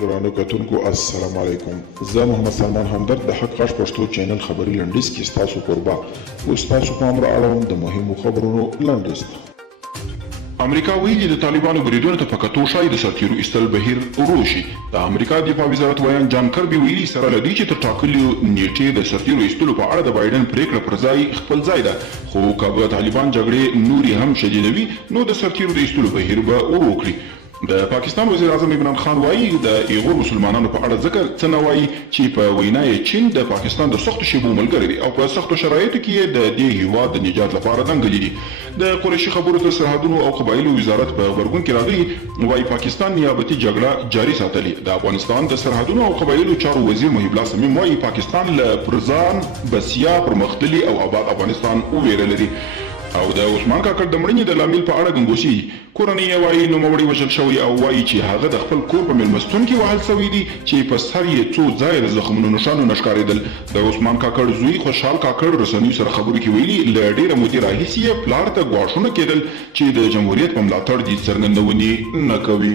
درانه کتونکو السلام علیکم. زه محمد سلمان همدرد د حق غږ پښتو چینل خبري لنډیز کې ستاسو کوربه اوس تاسو پام را اړوم د مهمو خبرونو لنډیز ته. امریکا ویلي د طالبانو بریدونو ته په کتو ښایي د سرتیرو ایستل بهیر ورو شي. د امریکا دفاع وزارت ویان جان کربي ویلي سره له دې چې تر ټاکلي نیټې د سرتیرو ایستلو په اړه د بایدن پریکړه پر ځای خپل ځای ده، خو که به طالبان جګړې نورې هم شدیدوي نو د سرتیرو د ایستلو بهیر به ورو کړي. د پاکستان وزیر اعظم عمران خان وایي د ایغور مسلمانانو په اړه ځکه څه نه وایي چې په وینا یې چین د پاکستان د سختو شیبو ملګری دی او په سختو شرایطو کې یې د دې هیواد د نجات لپاره دنګلي دي. د قریشي خبرو تر سرحدونو او قبایلو وزارت په غبرګون کې راغلی وایي پاکستان نیابتي جګړه جاري ساتلې. د افغانستان د سرحدونو او قبایلو چارو وزیر محب الله صمیم وایي پاکستان له پرځان بسیا پرمختللي او آباد افغانستان ویره لري. او د عثمان کاکړ د مړینې د لامل په اړه ګنګوسي کورنۍ یې وایي نوموړی وژل شوی او وایي چې هغه د خپل کور په میلمستون کې وهل شوی دی چې په سر یې څو ځایه د زخمونو نښانونه ښکارېدل. د عثمان کاکړ زوی خوشحال کاکړ رسنیو سره خبرو کې ویلي له ډېره مودې راهیسې یې پلار ته ګواښونه کېدل چې د جمهوریت په ملاتړ دې څرګندونې نه کوي.